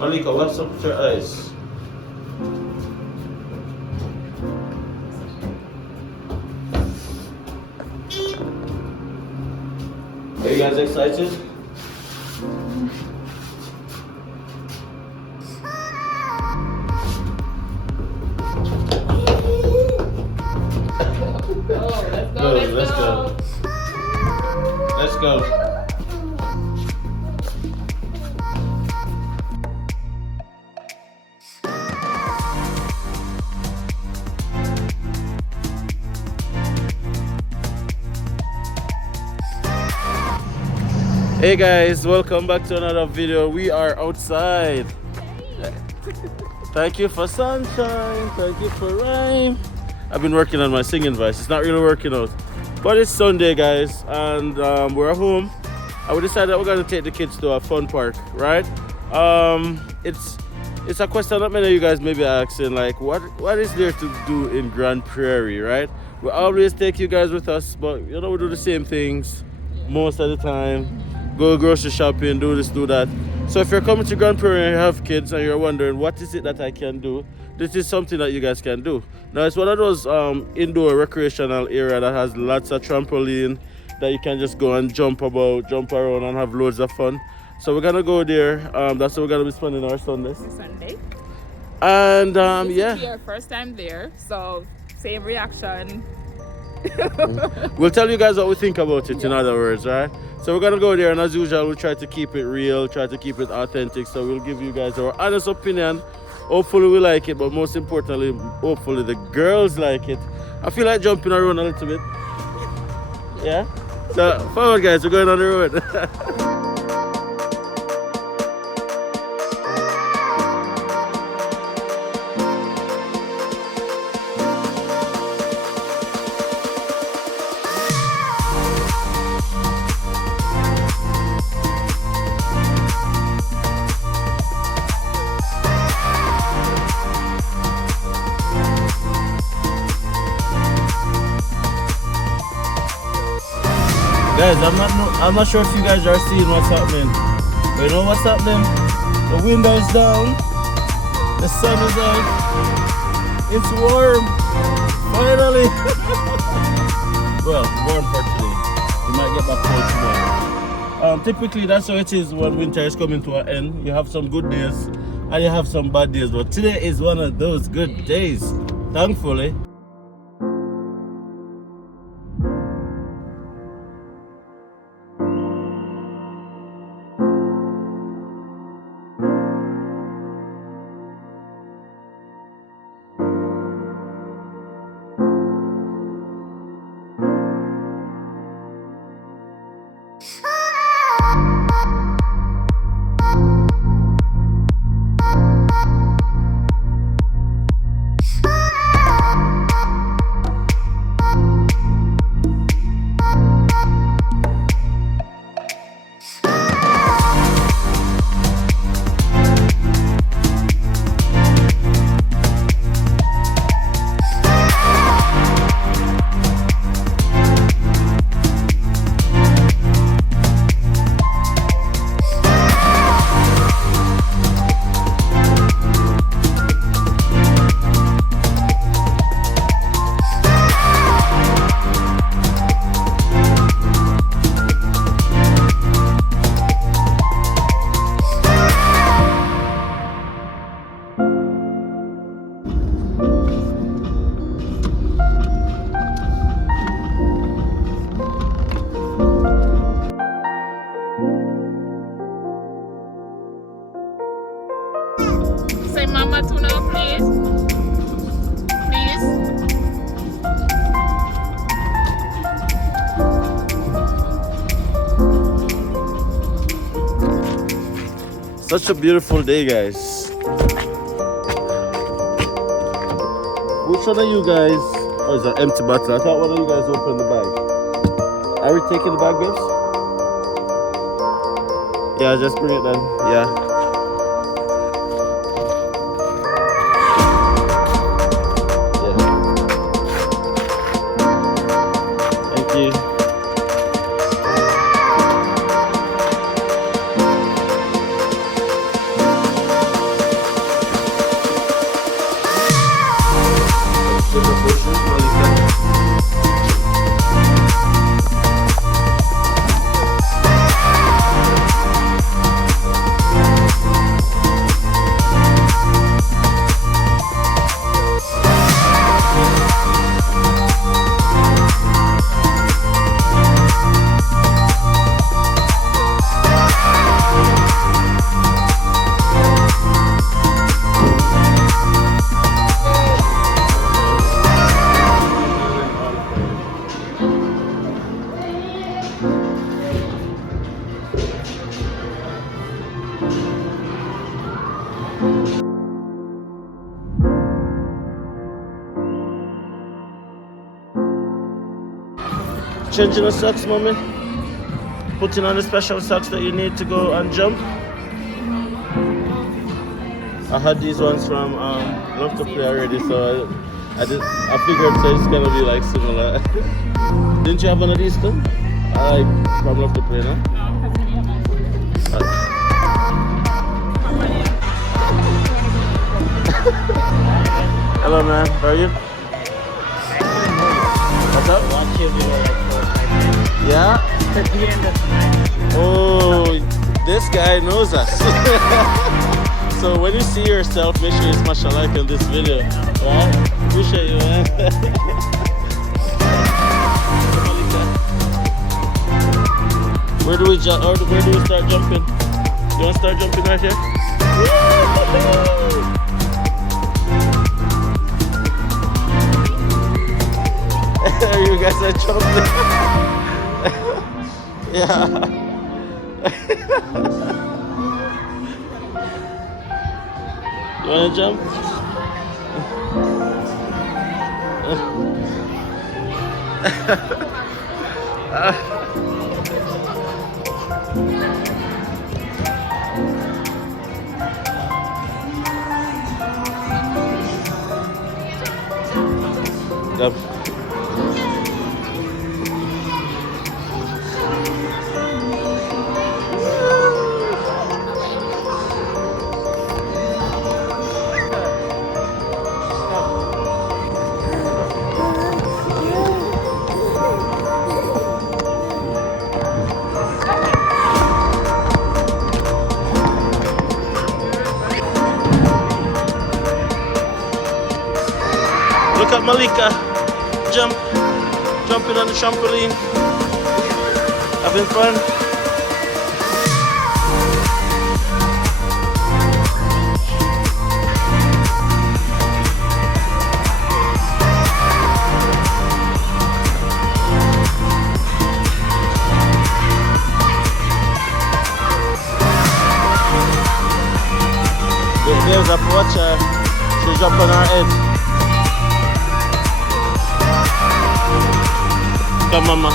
Malika, what's up with your eyes? Are you guys excited? Let's go. Let's go. Hey guys, welcome back to another video. We are outside. Thank you for sunshine. Thank you for rain. I've been working on my singing voice. It's not really working out. But it's Sunday, guys, and we're at home. And we decided that we're going to take the kids to a fun park, right? It's a question that many of you guys may be asking, like, what is there to do in Grande Prairie, right? We always take you guys with us, but you know, we do the same things most of the time. Go grocery shopping, do this, do that. So if you're coming to Grande Prairie and you have kids and you're wondering what is it that I can do, this is something that you guys can do. Now it's one of those indoor recreational area that has lots of trampoline that you can just go and jump around and have loads of fun. So we're gonna go there. That's where we're gonna be spending our Sundays. Sunday. And This is our first time there, so same reaction. We'll tell you guys what we think about it, in other words, right? So we're gonna go there, and as usual, we'll try to keep it real, try to keep it authentic. So we'll give you guys our honest opinion. Hopefully we like it, but most importantly, hopefully the girls like it. I feel like jumping around a little bit. Yeah? So forward, guys, we're going on the road. Guys, I'm not sure if you guys are seeing what's happening, but you know what's happening? The window's down, the sun is out, it's warm, finally. Well, warm for today. You might get back cold tomorrow. Typically that's how it is when winter is coming to an end. You have some good days and you have some bad days, but today is one of those good days, thankfully. Say mama tuna, please. Please. Such a beautiful day, guys. Which one of you guys... Oh, it's an empty bottle. I thought one of you guys opened the bag. Are we taking the bag, babes? Yeah, just bring it then. Yeah. Changing the socks, mommy. Putting on the special socks that you need to go and jump. I had these ones from Love to Play already, so I figured so it's gonna be like similar. Didn't you have one of these too? I like from Love to Play, no? Hello, man. How are you? What's up? Watch your video like 4 or 5 times. Yeah? At the end of Oh, this guy knows us. So when you see yourself, make sure you smash a like on this video. Right? Appreciate you, man. Where do we jump? Or where do we start jumping? You want to start jumping right here? You guys are jumping. Yeah. You wanna jump? Jump. Look at Malika, jumping on the trampoline, having fun. There's a watcher, she jumped on her head. Come, mama.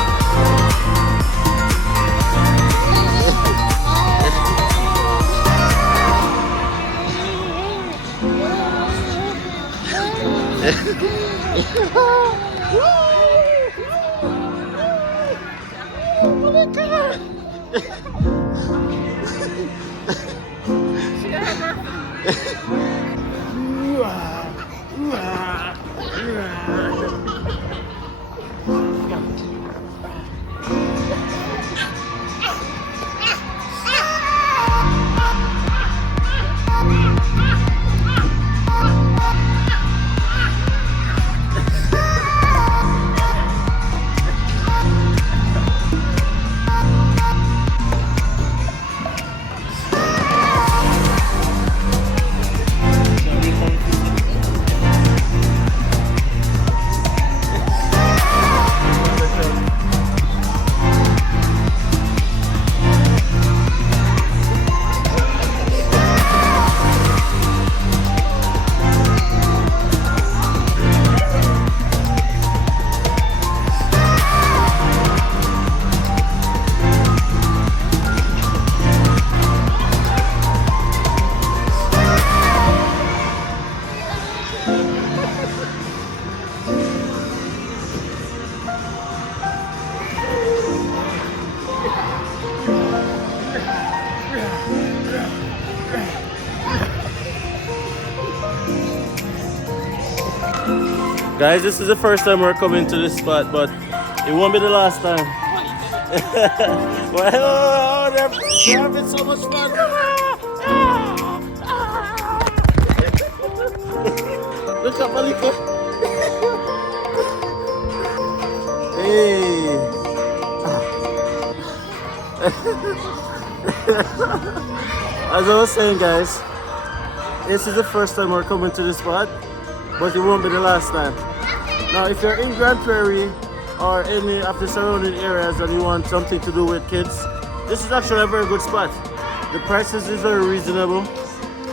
Guys, this is the first time we're coming to this spot, but it won't be the last time. Well, they're having so much fun. Look at Malika. Hey. As I was saying, guys, this is the first time we're coming to this spot, but it won't be the last time. Now, if you're in Grande Prairie or any of the surrounding areas and you want something to do with kids, this is actually a very good spot. The prices is very reasonable.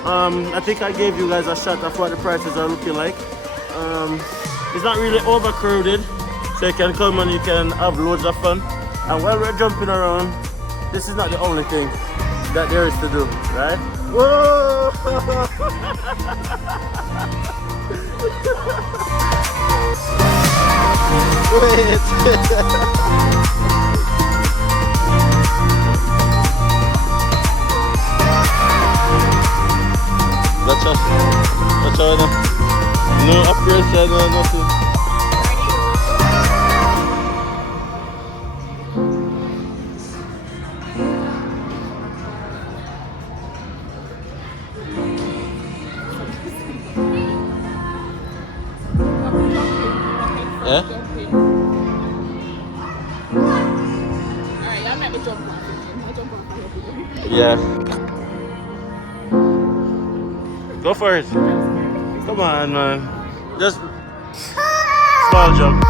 I think I gave you guys a shot of what the prices are looking like. It's not really overcrowded, so you can come and you can have loads of fun. And while we're jumping around, this is not the only thing that there is to do, right? Whoa! Wait! That's all right. No upgrades, no nothing. Yeah? Alright, y'all make me jump on. I'll jump on. Yeah. Go for it. Come on, man. Just small jump.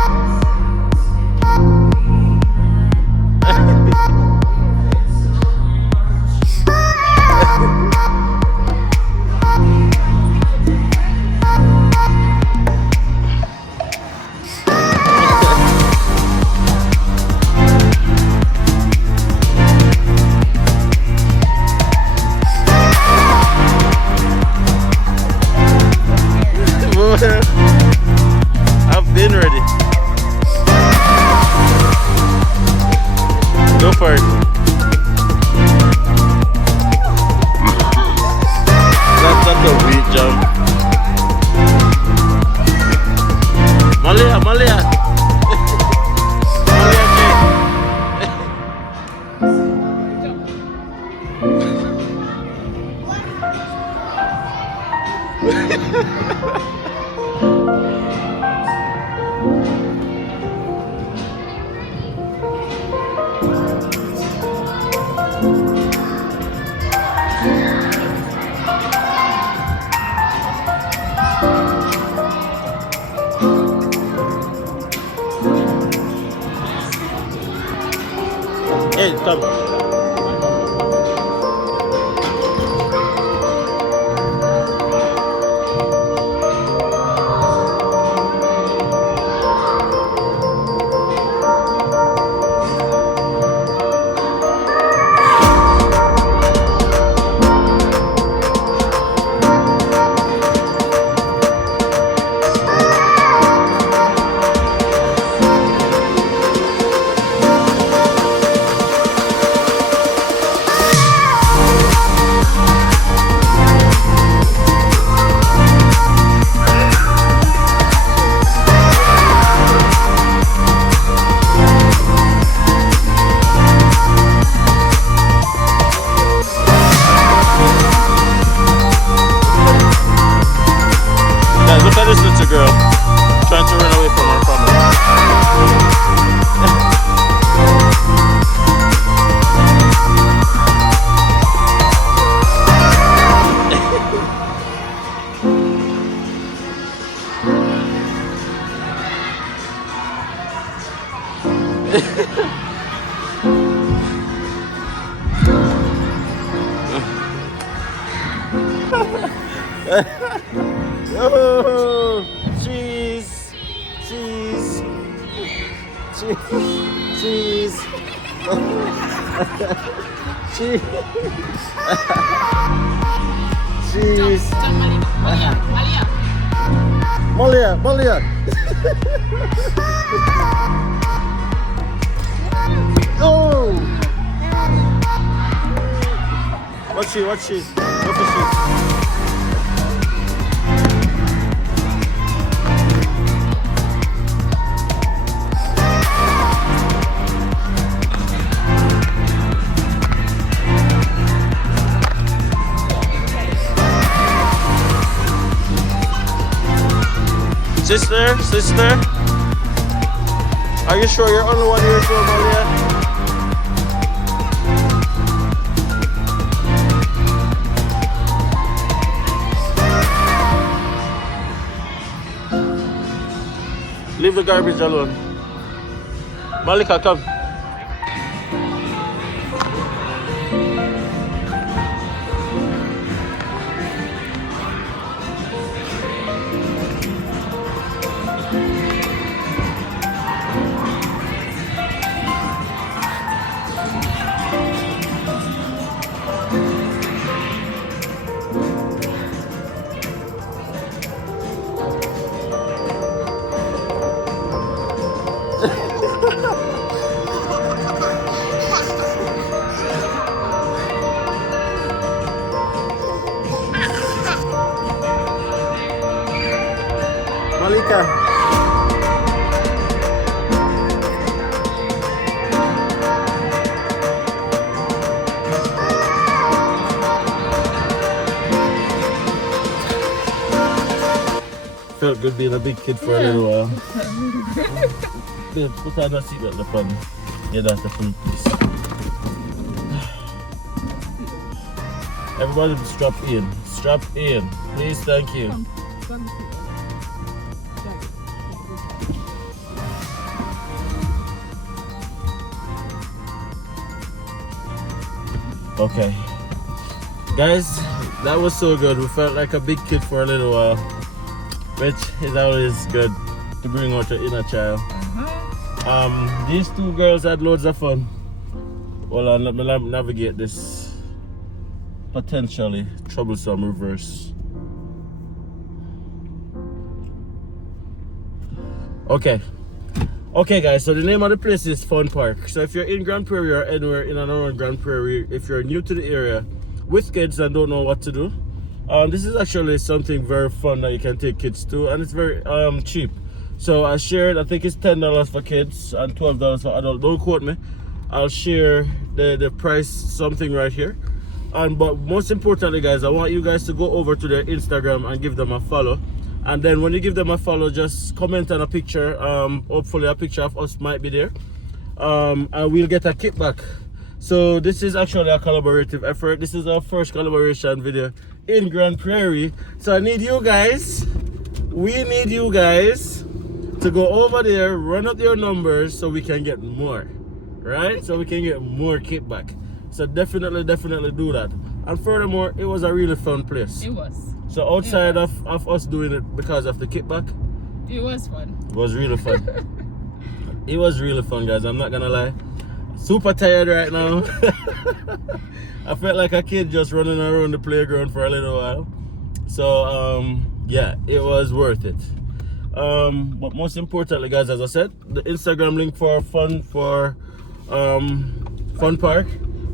I've been ready. Go for it. That's a weak jump. Malia. Malia Hey, come. Look at this little girl trying to run away from her family. Oh, cheese, cheese, cheese, cheese, cheese, cheese. Malia, Malia. Oh. Watch it, watch it. Go for it. Sister, sister, are you sure you're only 1 year old, Malia? Leave the garbage alone. Malika, come. Malika. Felt good being a big kid for a little while. Babe, put on a seatbelt the fun. Yeah, that's the full piece. Everybody strap in. Strap in. Please, thank you. Okay. Guys, that was so good. We felt like a big kid for a little while. Which is always good to bring out your inner child. These two girls had loads of fun. Well, let me navigate this potentially troublesome reverse. Okay, guys, so the name of the place is Fun Park. So if you're in Grande Prairie or anywhere in and around Grande Prairie, if you're new to the area with kids and don't know what to do, this is actually something very fun that you can take kids to, and it's very cheap. So I shared, I think it's $10 for kids and $12 for adults. Don't quote me. I'll share the price something right here. But most importantly, guys, I want you guys to go over to their Instagram and give them a follow. And then when you give them a follow, just comment on a picture. Hopefully a picture of us might be there. And we'll get a kickback. So this is actually a collaborative effort. This is our first collaboration video in Grande Prairie. So I need you guys, we need you guys to go over there, run up your numbers so we can get more, right? So we can get more kickback. So definitely do that. And furthermore, it was a really fun place. It was. So outside of us doing it because of the kickback, it was fun. It was really fun. It was really fun, guys. I'm not gonna lie. Super tired right now. I felt like a kid just running around the playground for a little while. So yeah, it was worth it. But most importantly, guys, as I said, the Instagram link for Fun Park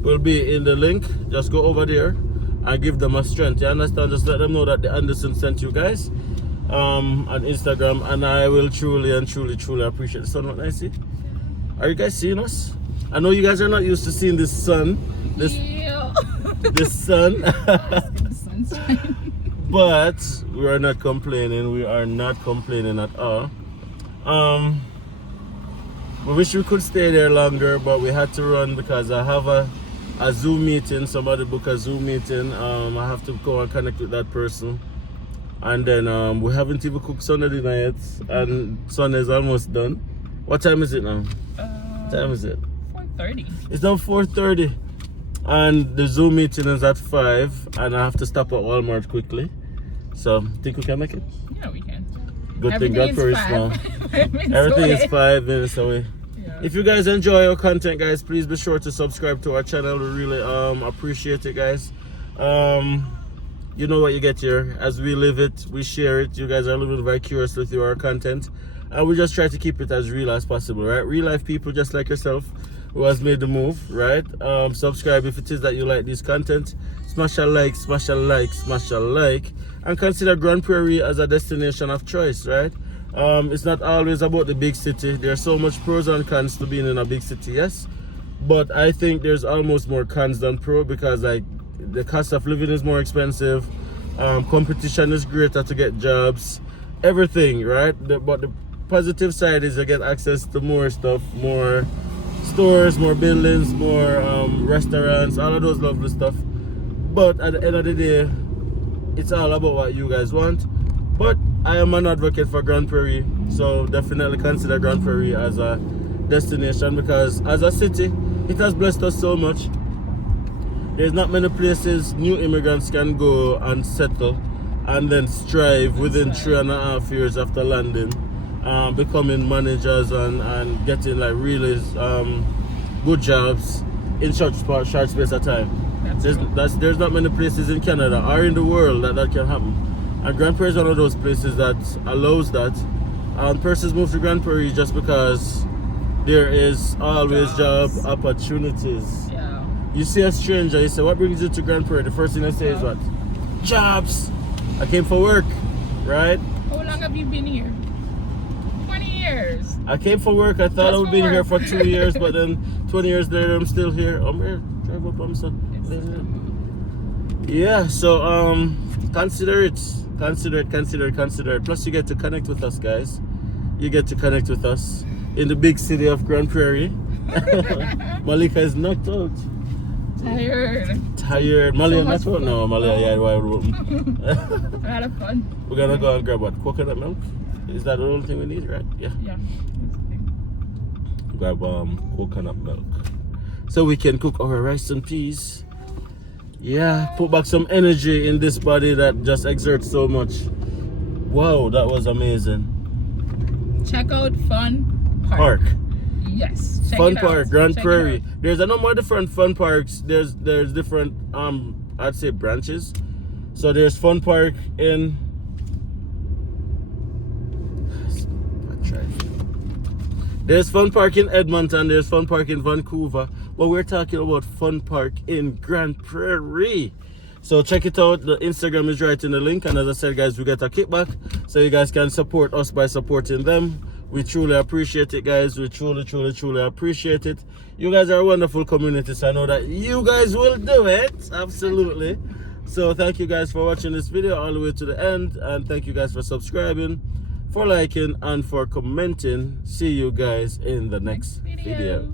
will be in the link. Just go over there and give them a strength. You understand? Just let them know that DiAndersons sent you guys on Instagram, and I will truly appreciate the sun. What I see. Are you guys seeing us? I know you guys are not used to seeing this sun. This sun. Sunshine. But we are not complaining. We are not complaining at all. We wish we could stay there longer, but we had to run because I have a Zoom meeting. Somebody booked a Zoom meeting. I have to go and connect with that person. And then we haven't even cooked Sunday dinner yet, and Sunday is almost done. What time is it now? What time is it? 4:30. It's now 4:30, and the Zoom meeting is at 5, and I have to stop at Walmart quickly. So, think we can make it? Yeah, we can. Good thing Grande Prairie is small. Everything is 5 minutes away. Yeah. If you guys enjoy our content, guys, please be sure to subscribe to our channel. We really appreciate it, guys. You know what you get here. As we live it, we share it. You guys are living vicariously through our content, and we just try to keep it as real as possible, right? Real life people just like yourself who has made the move, right? Subscribe if it is that you like this content. Smash a like, smash a like, smash a like, and consider Grande Prairie as a destination of choice, right? It's not always about the big city. There's so much pros and cons to being in a big city, yes, but I think there's almost more cons than pro, because like the cost of living is more expensive, competition is greater to get jobs, everything, right? But the positive side is you get access to more stuff, more stores, more buildings, more restaurants, all of those lovely stuff. But at the end of the day, it's all about what you guys want. But I am an advocate for Grande Prairie, so definitely consider Grande Prairie as a destination, because as a city, it has blessed us so much. There's not many places new immigrants can go and settle and then strive within 3.5 years after landing, becoming managers and getting like really good jobs in short space of time. There's not many places in Canada or in the world that can happen. And Grande Prairie is one of those places that allows that. And persons move to Grande Prairie just because there is always job opportunities. Yeah. You see a stranger, you say, what brings you to Grande Prairie? The first thing they say is what? Jobs. I came for work, right? How long have you been here? 20 years. I came for work. I thought Just I would for be here work. for 2 years, but then 20 years later, I'm still here. I'm here. Drive up, I'm son. Yeah, so consider it. Consider it. Plus, you get to connect with us, guys. You get to connect with us in the big city of Grande Prairie. Malika is knocked out. Tired. Malia much knocked out? fun. No, Malia, yeah, wide open. A lot of fun. We're gonna go and grab what? Coconut milk? Is that the only thing we need, right? Yeah. Yeah. Grab coconut milk so we can cook our rice and peas. Yeah, put back some energy in this body that just exerts so much. Wow, that was amazing. Check out Fun Park. Yes. Check Fun it Park, out. Grande Check it Prairie. out. There's a number of different fun parks. There's different I'd say branches. So there's Fun Park in There's Fun Park in Edmonton, there's Fun Park in Vancouver, but we're talking about Fun Park in Grande Prairie. So check it out, the Instagram is right in the link, and as I said, guys, we get a kickback, so you guys can support us by supporting them. We truly appreciate it, guys. We truly appreciate it. You guys are a wonderful community, so I know that you guys will do it, absolutely. So thank you guys for watching this video all the way to the end, and thank you guys for subscribing, for liking, and for commenting. See you guys in the next video.